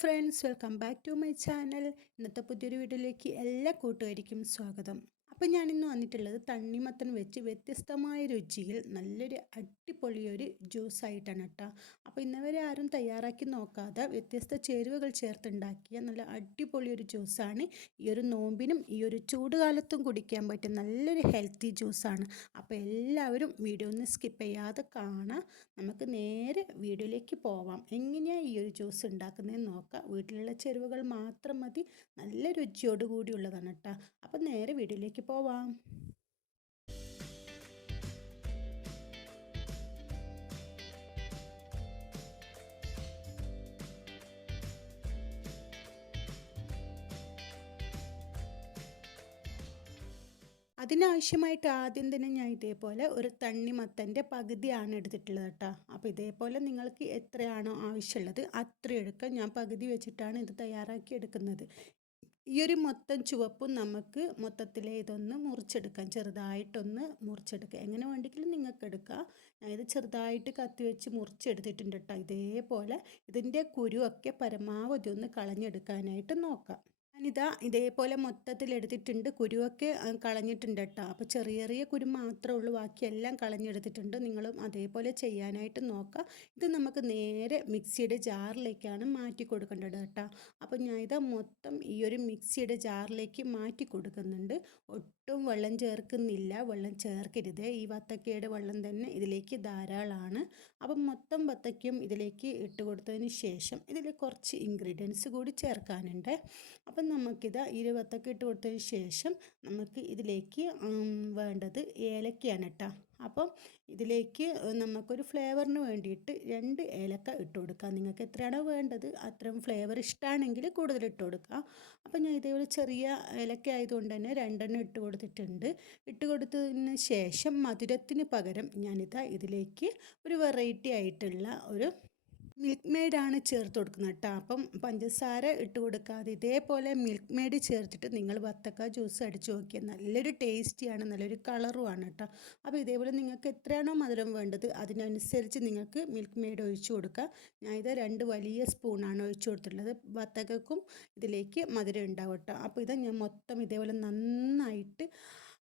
Friends welcome back to my channel ഇന്നത്തെ പുതിയൊരു വീഡിയോയിലേക്ക് എല്ലാ കൂട്ടുകാരിക്കും സ്വാഗതം. അപ്പോൾ ഞാനിന്ന് വന്നിട്ടുള്ളത് തണ്ണിമത്തൻ വെച്ച് വ്യത്യസ്തമായ രുചിയിൽ നല്ലൊരു അടിപൊളിയൊരു ജ്യൂസായിട്ടാണ് കേട്ടോ. അപ്പോൾ ഇന്നവരെ ആരും തയ്യാറാക്കി നോക്കാതെ വ്യത്യസ്ത ചേരുവകൾ ചേർത്തുണ്ടാക്കിയ നല്ല അടിപൊളിയൊരു ജ്യൂസാണ്. ഈ ഒരു നോമ്പിനും ഈ ഒരു ചൂടുകാലത്തും കുടിക്കാൻ പറ്റിയ നല്ലൊരു ഹെൽത്തി ജ്യൂസാണ്. അപ്പോൾ എല്ലാവരും വീഡിയോ ഒന്ന് സ്കിപ്പ് ചെയ്യാതെ കാണാം. നമുക്ക് നേരെ വീഡിയോയിലേക്ക് പോവാം. എങ്ങനെയാണ് ഈ ഒരു ജ്യൂസ് ഉണ്ടാക്കുന്നതെന്ന് നോക്കാം. വീട്ടിലുള്ള ചേരുവകൾ മാത്രം മതി. നല്ല രുചിയോട് കൂടിയുള്ളതാണ് കേട്ടോ. അപ്പോൾ നേരെ വീഡിയോയിലേക്ക് പോവാം. അതിനാവശ്യമായിട്ട് ആദ്യം തന്നെ ഞാൻ ഇതേപോലെ ഒരു തണ്ണിമത്തന്റെ പകുതിയാണ് എടുത്തിട്ടുള്ളത് കേട്ടോ. അപ്പോൾ ഇതേപോലെ നിങ്ങൾക്ക് എത്രയാണോ ആവശ്യമുള്ളത് അത്ര എടുക്കുക ഞാൻ പകുതി വെച്ചിട്ടാണ് ഇത് തയ്യാറാക്കി എടുക്കുന്നത്. ഈ ഒരു മൊത്തം ചുവപ്പും നമുക്ക് മൊത്തത്തിൽ ഇതൊന്ന് മുറിച്ചെടുക്കാം. ചെറുതായിട്ടൊന്ന് മുറിച്ചെടുക്കുക എങ്ങനെ വേണ്ടെങ്കിലും നിങ്ങൾക്ക് എടുക്കാം. ഞാൻ ഇത് ചെറുതായിട്ട് കത്തി വെച്ച് മുറിച്ചെടുത്തിട്ടുണ്ട് കേട്ടോ ഇതേപോലെ ഇതിന്റെ കുരുവൊക്കെ പരമാവധി ഒന്ന് കളഞ്ഞെടുക്കാനായിട്ട് നോക്കാം. ഞാനിതാ ഇതേപോലെ മൊത്തത്തിൽ എടുത്തിട്ടുണ്ട് കുരുവൊക്കെ കളഞ്ഞിട്ടുണ്ട് കേട്ടോ. അപ്പോൾ ചെറിയ ചെറിയ കുരു മാത്രമേ ഉള്ളൂ. ബാക്കിയെല്ലാം കളഞ്ഞെടുത്തിട്ടുണ്ട്. നിങ്ങളും അതേപോലെ ചെയ്യാനായിട്ട് നോക്കുക ഇത് നമുക്ക് നേരെ മിക്സിയുടെ ജാറിലേക്കാണ് മാറ്റി കൊടുക്കേണ്ടത് കേട്ടോ. അപ്പോൾ ഞാൻ ഇതാ മൊത്തം ഈ ഒരു മിക്സിയുടെ ജാറിലേക്ക് മാറ്റി കൊടുക്കുന്നുണ്ട്. ഒട്ടും വെള്ളം ചേർക്കുന്നില്ല. വെള്ളം ചേർക്കരുത്. ഈ വത്തക്കയുടെ വെള്ളം തന്നെ ഇതിലേക്ക് ധാരാളമാണ് അപ്പം മൊത്തം വത്തക്കയും ഇതിലേക്ക് ഇട്ട് കൊടുത്തതിന് ശേഷം ഇതിൽ കുറച്ച് ഇൻഗ്രീഡിയൻസ് കൂടി ചേർക്കാനുണ്ട്. അപ്പം അപ്പം നമുക്കിത് ഇരുപത്തൊക്കെ ഇട്ട് കൊടുത്തതിന് ശേഷം നമുക്ക് ഇതിലേക്ക് വേണ്ടത് ഏലക്കയാണ് കേട്ടോ അപ്പം ഇതിലേക്ക് നമുക്കൊരു ഫ്ലേവറിന് വേണ്ടിയിട്ട് രണ്ട് ഏലക്ക ഇട്ട് കൊടുക്കാം. നിങ്ങൾക്ക് എത്രയാണോ വേണ്ടത് അത്രയും ഫ്ലേവർ ഇഷ്ടമാണെങ്കിൽ കൂടുതൽ ഇട്ട് കൊടുക്കാം. അപ്പം ഞാൻ ഇതേപോലെ ചെറിയ ഏലക്ക ആയതുകൊണ്ട് തന്നെ രണ്ടെണ്ണം ഇട്ട് കൊടുത്തിട്ടുണ്ട്. ഇട്ട് കൊടുത്തതിന് ശേഷം മധുരത്തിന് പകരം ഞാനിതാ ഇതിലേക്ക് ഒരു വെറൈറ്റി ആയിട്ടുള്ള ഒരു മിൽക്ക് മെയ്ഡാണ് ചേർത്ത് കൊടുക്കുന്നത് കേട്ടോ. അപ്പം പഞ്ചസാര ഇട്ട് കൊടുക്കാതെ ഇതേപോലെ മിൽക്ക് മെയ്ഡ് ചേർത്തിട്ട് നിങ്ങൾ വത്തക്ക ജ്യൂസ് അടിച്ച് നോക്കിയാൽ നല്ലൊരു ടേസ്റ്റിയാണ് നല്ലൊരു കളറുമാണ് കേട്ടോ. അപ്പോൾ ഇതേപോലെ നിങ്ങൾക്ക് എത്രയാണോ മധുരം വേണ്ടത് അതിനനുസരിച്ച് നിങ്ങൾക്ക് മിൽക്ക് മെയ്ഡ് ഒഴിച്ചു കൊടുക്കുക ഞാൻ ഇത് രണ്ട് വലിയ സ്പൂണാണ് ഒഴിച്ചു കൊടുത്തിട്ടുള്ളത്. വത്തക്കക്കും ഇതിലേക്ക് മധുരം ഉണ്ടാവും കേട്ടോ. അപ്പോൾ ഇത് ഞാൻ മൊത്തം ഇതേപോലെ നന്നായിട്ട്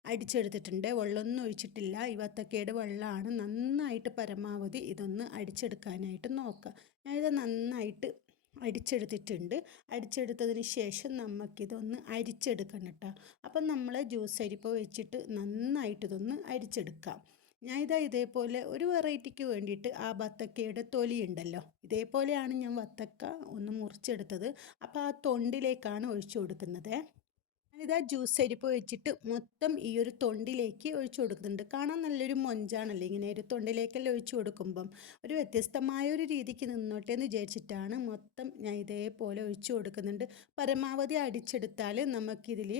അടിച്ചെടുത്തിട്ടുണ്ട്. വെള്ളമൊന്നും ഒഴിച്ചിട്ടില്ല. ഈ വത്തക്കയുടെ വെള്ളമാണ്. നന്നായിട്ട് പരമാവധി ഇതൊന്ന് അടിച്ചെടുക്കാനായിട്ട് നോക്കുക. ഞാനിത് നന്നായിട്ട് അടിച്ചെടുത്തിട്ടുണ്ട്. അടിച്ചെടുത്തതിന് ശേഷം നമുക്കിതൊന്ന് അരിച്ചെടുക്കണം കേട്ടോ. അപ്പം നമ്മൾ ജ്യൂസ് അരിപ്പ വെച്ചിട്ട് നന്നായിട്ട് ഇതൊന്ന് അരിച്ചെടുക്കാം. ഞാൻ ഇതാ ഇതേപോലെ ഒരു വെറൈറ്റിക്ക് വേണ്ടിയിട്ട് ആ വത്തക്കയുടെ തൊലി ഉണ്ടല്ലോ. ഇതേപോലെയാണ് ഞാൻ വത്തക്ക ഒന്ന് മുറിച്ചെടുത്തത്. അപ്പോൾ ആ തൊണ്ടിലേക്കാണ് ഒഴിച്ചു കൊടുക്കുന്നത്. ഞാനിതാ ജ്യൂസ് അരിപ്പ് വെച്ചിട്ട് മൊത്തം ഈ ഒരു തൊണ്ടിലേക്ക് ഒഴിച്ചു കൊടുക്കുന്നുണ്ട്. കാണാൻ നല്ലൊരു മൊഞ്ചാണല്ലോ? ഇങ്ങനെ ഒരു തൊണ്ടിലേക്കെല്ലാം ഒഴിച്ചു കൊടുക്കുമ്പം. ഒരു വ്യത്യസ്തമായ ഒരു രീതിക്ക് നിന്നോട്ടെ എന്ന് വിചാരിച്ചിട്ടാണ് മൊത്തം ഞാൻ ഇതേപോലെ ഒഴിച്ചു കൊടുക്കുന്നുണ്ട്. പരമാവധി അടിച്ചെടുത്താൽ നമുക്കിതിൽ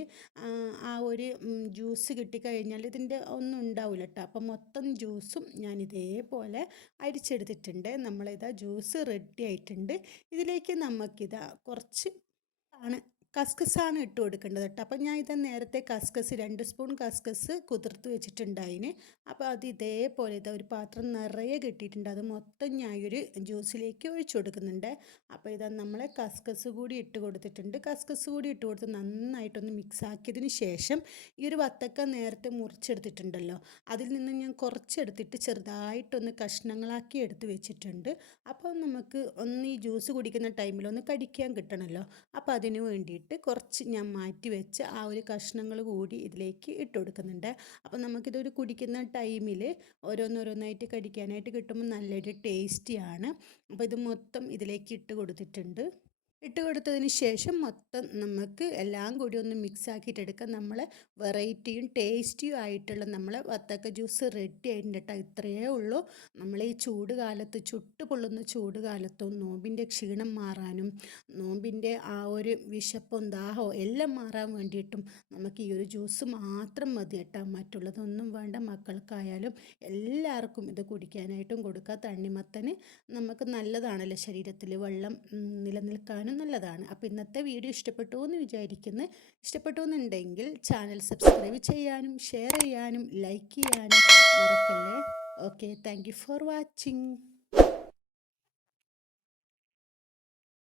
ആ ഒരു ജ്യൂസ് കിട്ടിക്കഴിഞ്ഞാൽ ഇതിന്റെ ഒന്നും ഉണ്ടാവില്ല കേട്ടോ. അപ്പം മൊത്തം ജ്യൂസും ഞാൻ ഇതേപോലെ അടിച്ചെടുത്തിട്ടുണ്ട്. നമ്മളിതാ ജ്യൂസ് റെഡി ആയിട്ടുണ്ട്. ഇതിലേക്ക് നമുക്കിതാ കുറച്ച് ആണ് കസ്കസാണ് ഇട്ട് കൊടുക്കേണ്ടത് കേട്ടോ. അപ്പം ഞാൻ ഇത് നേരത്തെ കസ്കസ് രണ്ട് സ്പൂൺ കസ്കസ് കുതിർത്ത് വെച്ചിട്ടുണ്ടായിന്. അപ്പോൾ അത് ഇതേപോലെ ഇത് ഒരു പാത്രം നിറയെ കിട്ടിയിട്ടുണ്ട്. അത് മൊത്തം ഞാൻ ഒരു ജ്യൂസിലേക്ക് ഒഴിച്ചു കൊടുക്കുന്നുണ്ട്. അപ്പോൾ ഇതാ നമ്മൾ കസ്കസ് കൂടി ഇട്ട് കൊടുത്തിട്ടുണ്ട്. കസ്കസ് കൂടി ഇട്ട് കൊടുത്ത് നന്നായിട്ടൊന്ന് മിക്സ് ആക്കിയതിന് ശേഷം ഈ ഒരു വത്തക്ക നേരത്തെ മുറിച്ചെടുത്തിട്ടുണ്ടല്ലോ. അതിൽ നിന്ന് ഞാൻ കുറച്ചെടുത്തിട്ട് ചെറുതായിട്ടൊന്ന് കഷ്ണങ്ങളാക്കി എടുത്ത് വെച്ചിട്ടുണ്ട്. അപ്പോൾ നമുക്ക് ഒന്ന് ഈ ജ്യൂസ് കുടിക്കുന്ന ടൈമിൽ ഒന്ന് കടിക്കാൻ കിട്ടണമല്ലോ. അപ്പോൾ അതിന് വേണ്ടിയിട്ട് വേണ്ടിയിട്ട് കുറച്ച് ഞാൻ മാറ്റി വെച്ച് ആ ഒരു കഷ്ണങ്ങൾ കൂടി ഇതിലേക്ക് ഇട്ട് കൊടുക്കുന്നുണ്ട്. അപ്പോൾ നമുക്കിതൊരു കുടിക്കുന്ന ടൈമിൽ ഓരോന്നോരോന്നായിട്ട് കടിക്കാനായിട്ട് കിട്ടുമ്പോൾ നല്ലൊരു ടേസ്റ്റിയാണ്. അപ്പോൾ ഇത് മൊത്തം ഇതിലേക്ക് ഇട്ട് കൊടുത്തിട്ടുണ്ട്. ഇട്ട് കൊടുത്തതിന് ശേഷം മൊത്തം നമുക്ക് എല്ലാം കൂടി ഒന്ന് മിക്സ് ആക്കിയിട്ടെടുക്കാം നമ്മൾ വെറൈറ്റിയും ടേസ്റ്റിയും ആയിട്ടുള്ള നമ്മൾ വത്തക്ക ജ്യൂസ് റെഡി ആയിട്ടുണ്ട് കേട്ടോ ഇത്രയേ ഉള്ളൂ. നമ്മൾ ഈ ചൂട് കാലത്ത് ചുട്ട് പൊള്ളുന്ന ചൂട് കാലത്തും നോമ്പിന്റെ ക്ഷീണം മാറാനും നോമ്പിന്റെ ആ ഒരു വിശപ്പും ദാഹവും എല്ലാം മാറാൻ വേണ്ടിയിട്ടും നമുക്ക് ഈ ഒരു ജ്യൂസ് മാത്രം മതി കേട്ടോ മറ്റുള്ളതൊന്നും വേണ്ട. മക്കൾക്കായാലും എല്ലാവർക്കും ഇത് കുടിക്കാനായിട്ടും കൊടുക്കുക തണ്ണിമത്തന് നമുക്ക് നല്ലതാണല്ലോ ശരീരത്തിൽ വെള്ളം നിലനിൽക്കാനും നല്ലതാണ് അപ്പോൾ ഇന്നത്തെ വീഡിയോ ഇഷ്ടപ്പെട്ടു എന്ന് വിചാരിക്കുന്നു. ഇഷ്ടപ്പെട്ടു എന്നുണ്ടെങ്കിൽ ചാനൽ സബ്സ്ക്രൈബ് ചെയ്യാനും ഷെയർ ചെയ്യാനും ലൈക്ക് ചെയ്യാനും മറക്കല്ലേ? Okay thank for watching.